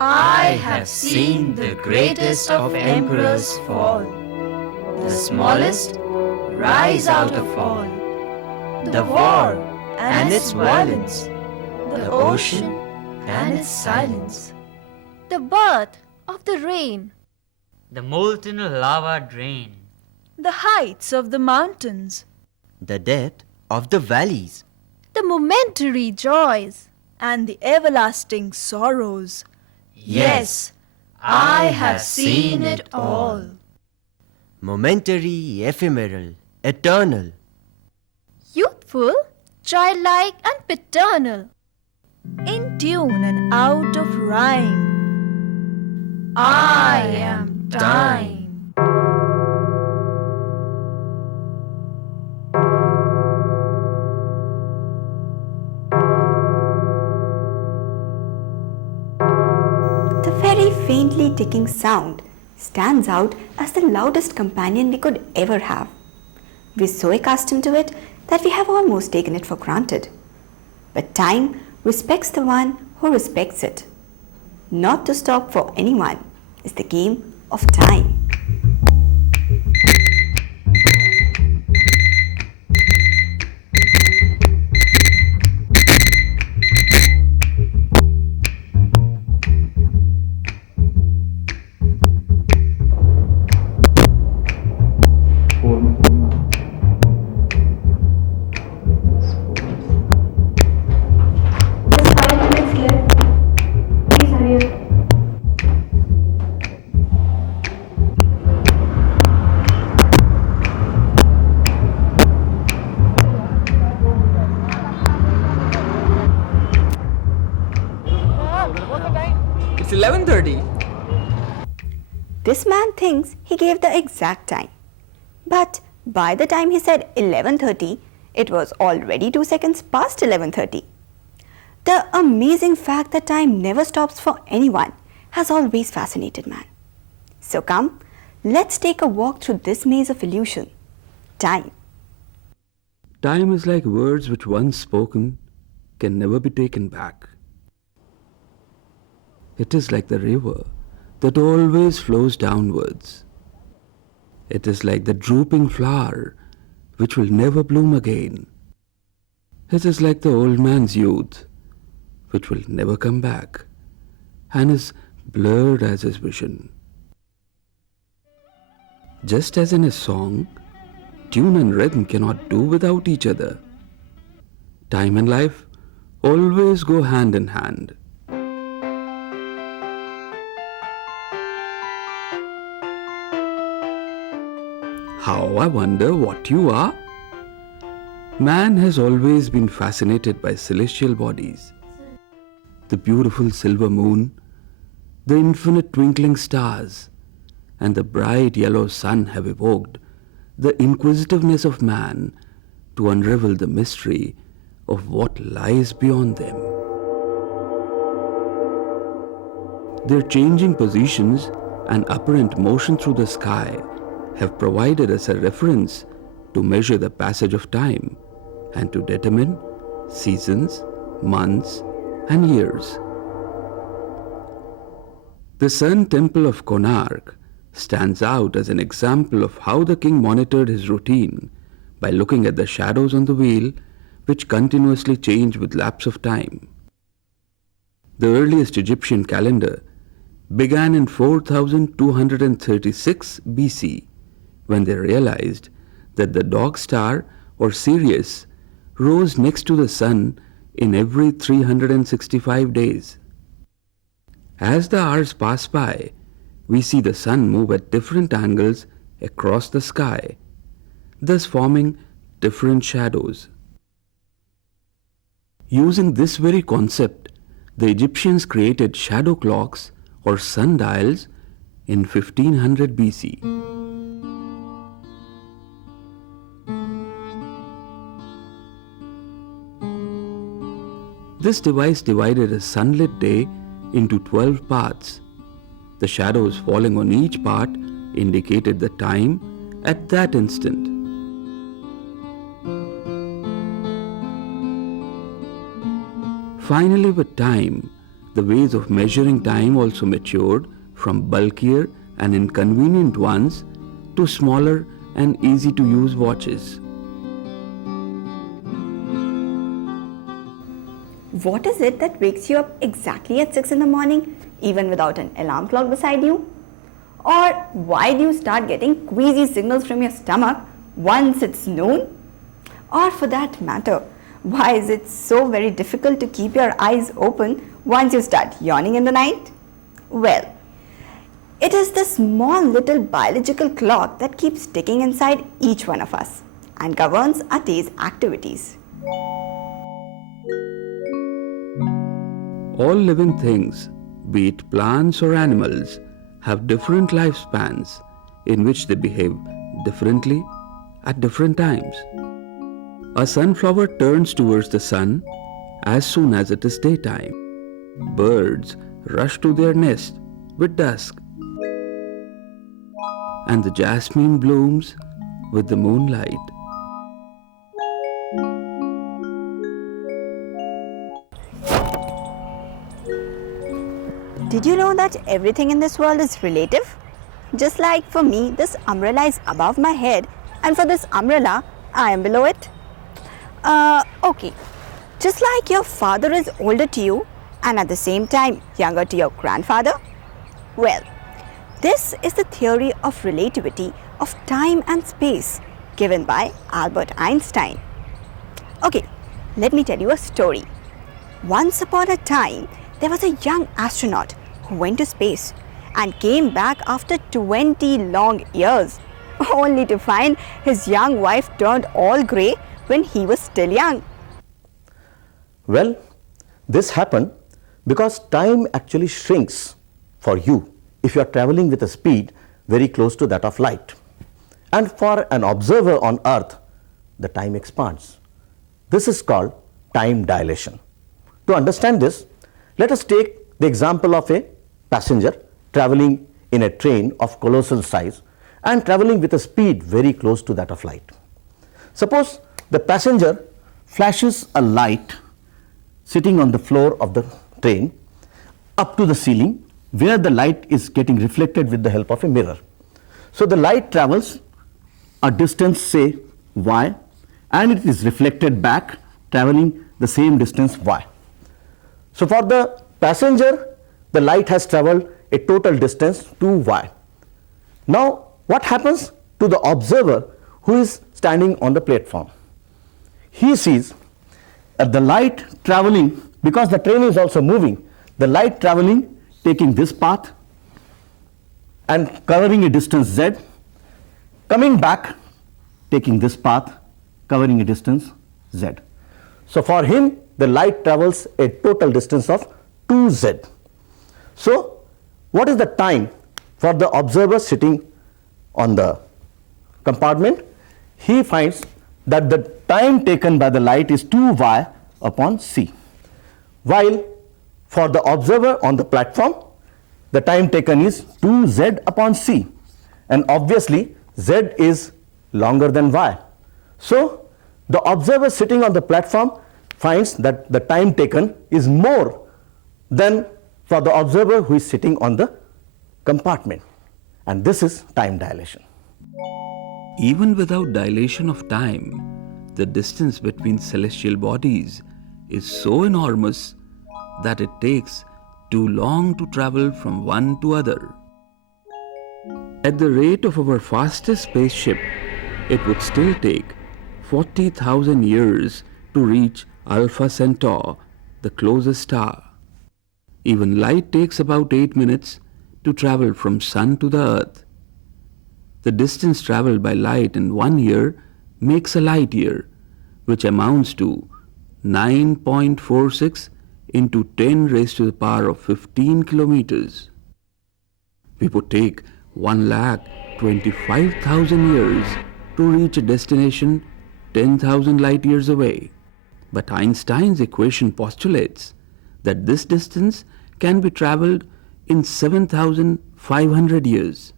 I have seen the greatest of emperors fall, the smallest rise out of all. The war and its violence, the ocean and its silence, The birth of the rain, the molten lava drain, the heights of the mountains, the depth of the valleys, the momentary joys, and the everlasting sorrows. Yes, I have seen it all. momentary, ephemeral, eternal. youthful, childlike, and paternal. In tune and out of rhyme. I am time. The very faintly ticking sound stands out as the loudest companion we could ever have. We're so accustomed to it that we have almost taken it for granted. But time respects the one who respects it. Not to stop for anyone is the game of time. Just 5 minutes left. Please hurry up. It's 11:30. This man thinks he gave the exact time. But by the time he said 11:30, it was already 2 seconds past 11:30. The amazing fact that time never stops for anyone has always fascinated man. So come, let's take a walk through this maze of illusion. Time. Time is like words which once spoken can never be taken back. It is like the river that always flows downwards. It is like the drooping flower which will never bloom again. It is like the old man's youth which will never come back and is blurred as his vision. Just as in a song, tune and rhythm cannot do without each other. Time and life always go hand in hand. How I wonder what you are? Man has always been fascinated by celestial bodies. The beautiful silver moon, the infinite twinkling stars, and the bright yellow sun have evoked the inquisitiveness of man to unravel the mystery of what lies beyond them. Their changing positions and apparent motion through the sky have provided us a reference to measure the passage of time and to determine seasons, months, and years. The Sun Temple of Konark stands out as an example of how the king monitored his routine by looking at the shadows on the wheel which continuously change with lapse of time. The earliest Egyptian calendar began in 4236 BC when they realized that the dog star or Sirius rose next to the sun in every 365 days. As the hours pass by, we see the sun move at different angles across the sky, thus forming different shadows. Using this very concept, the Egyptians created shadow clocks or sundials in 1500 BC. This device divided a sunlit day into 12 parts. The shadows falling on each part indicated the time at that instant. Finally, with time, the ways of measuring time also matured from bulkier and inconvenient ones to smaller and easy to use watches. What is it that wakes you up exactly at 6 in the morning, even without an alarm clock beside you? Or why do you start getting queasy signals from your stomach once it's noon? Or for that matter, why is it so very difficult to keep your eyes open once you start yawning in the night? Well, it is the small little biological clock that keeps ticking inside each one of us and governs our day's activities. All living things, be it plants or animals, have different lifespans in which they behave differently at different times. A sunflower turns towards the sun as soon as it is daytime. Birds rush to their nest with dusk. And the jasmine blooms with the moonlight. Did you know that everything in this world is relative? Just like for me, this umbrella is above my head, and for this umbrella, I am below it. Okay. Just like your father is older to you and at the same time younger to your grandfather? Well, this is the theory of relativity of time and space given by Albert Einstein. Okay, let me tell you a story. Once upon a time, there was a young astronaut who went to space and came back after 20 long years, only to find his young wife turned all grey when he was still young. Well, this happened because time actually shrinks for you if you are traveling with a speed very close to that of light. And for an observer on Earth, the time expands. This is called time dilation. To understand this, let us take the example of a passenger traveling in a train of colossal size and traveling with a speed very close to that of light. Suppose the passenger flashes a light sitting on the floor of the train up to the ceiling where the light is getting reflected with the help of a mirror. So the light travels a distance, say y, and it is reflected back traveling the same distance y. So for the passenger, the light has traveled a total distance 2y. Now what happens to the observer who is standing on the platform? He sees the light traveling, because the train is also moving, the light traveling taking this path and covering a distance z, coming back taking this path covering a distance z. So for him the light travels a total distance of 2z. So what is the time for the observer sitting on the compartment? He finds that the time taken by the light is 2y upon c, while for the observer on the platform the time taken is 2z upon c, and obviously z is longer than y. So the observer sitting on the platform finds that the time taken is more than for the observer who is sitting on the compartment, and this is time dilation. Even without dilation of time, the distance between celestial bodies is so enormous that it takes too long to travel from one to other. At the rate of our fastest spaceship, it would still take 40,000 years to reach Alpha Centaur, the closest star. Even light takes about 8 minutes to travel from Sun to the Earth. The distance traveled by light in 1 year makes a light year, which amounts to 9.46 into 10 raised to the power of 15 kilometers. We would take 1,25,000 years to reach a destination 10,000 light years away. But Einstein's equation postulates that this distance can be traveled in 7,500 years.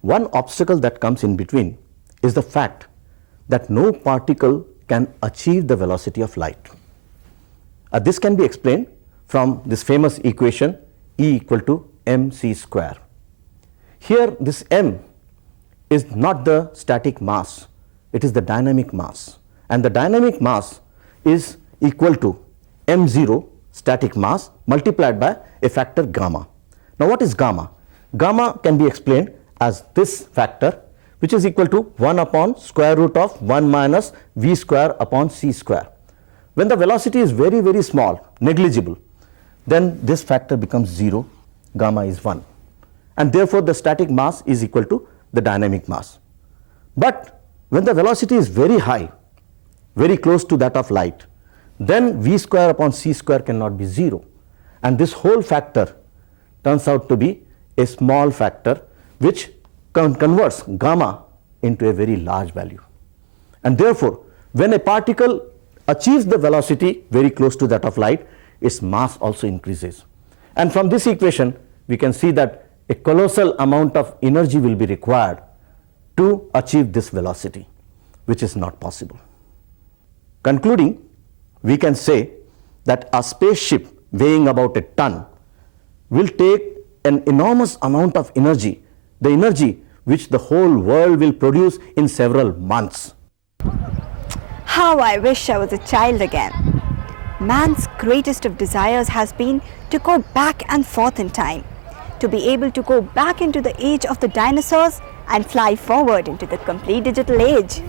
One obstacle that comes in between is the fact that no particle can achieve the velocity of light. This can be explained from this famous equation E equal to mc square. Here this m is not the static mass, it is the dynamic mass, and the dynamic mass is equal to m0 static mass multiplied by a factor gamma. Now what is gamma? Gamma can be explained as this factor, which is equal to 1 upon square root of 1 minus v square upon c square. When the velocity is very, very small, negligible, then this factor becomes 0, gamma is 1, and therefore the static mass is equal to the dynamic mass. But when the velocity is very high, very close to that of light, then v square upon c square cannot be 0, and this whole factor turns out to be a small factor which converts gamma into a very large value. And therefore, when a particle achieves the velocity very close to that of light, its mass also increases. And from this equation, we can see that a colossal amount of energy will be required to achieve this velocity, which is not possible. Concluding, we can say that a spaceship weighing about a ton will take an enormous amount of energy, the energy which the whole world will produce in several months. How I wish I was a child again. Man's greatest of desires has been to go back and forth in time, to be able to go back into the age of the dinosaurs and fly forward into the complete digital age.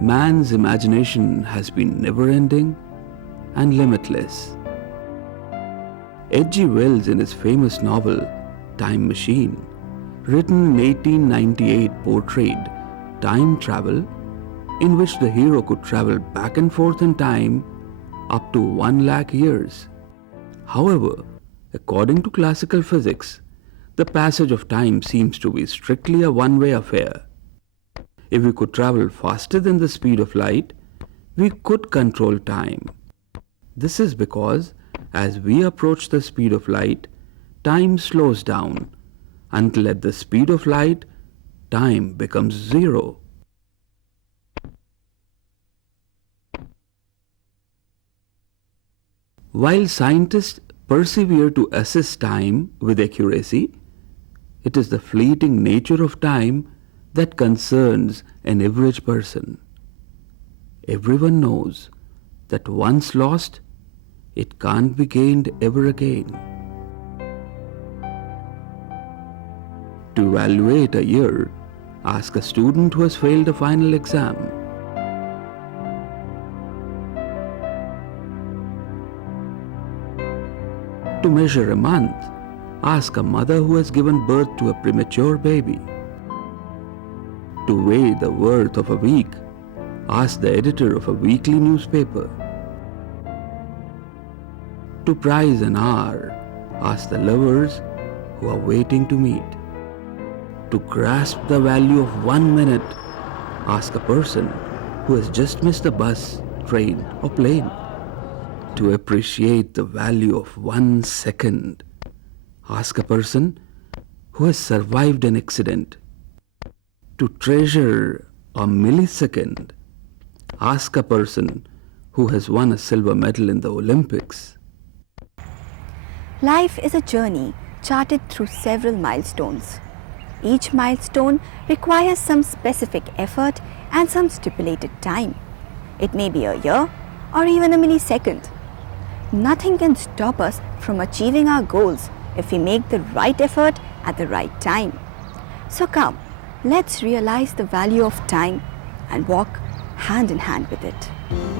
Man's imagination has been never-ending and limitless. H.G. Wells, in his famous novel Time Machine, written in 1898, portrayed time travel in which the hero could travel back and forth in time up to 1 lakh years. However, according to classical physics, the passage of time seems to be strictly a one-way affair. If we could travel faster than the speed of light, we could control time. This is because as we approach the speed of light, time slows down until at the speed of light, time becomes 0. While scientists persevere to assess time with accuracy, it is the fleeting nature of time that concerns an average person. Everyone knows that once lost, it can't be gained ever again. To evaluate a year, ask a student who has failed a final exam. To measure a month, ask a mother who has given birth to a premature baby. To weigh the worth of a week, ask the editor of a weekly newspaper. To prize an hour, ask the lovers who are waiting to meet. To grasp the value of 1 minute, ask a person who has just missed a bus, train, or plane. To appreciate the value of 1 second, ask a person who has survived an accident. To treasure a millisecond, ask a person who has won a silver medal in the Olympics. Life is a journey charted through several milestones. Each milestone requires some specific effort and some stipulated time. It may be a year or even a millisecond. Nothing can stop us from achieving our goals if we make the right effort at the right time. So come, let's realize the value of time and walk hand in hand with it.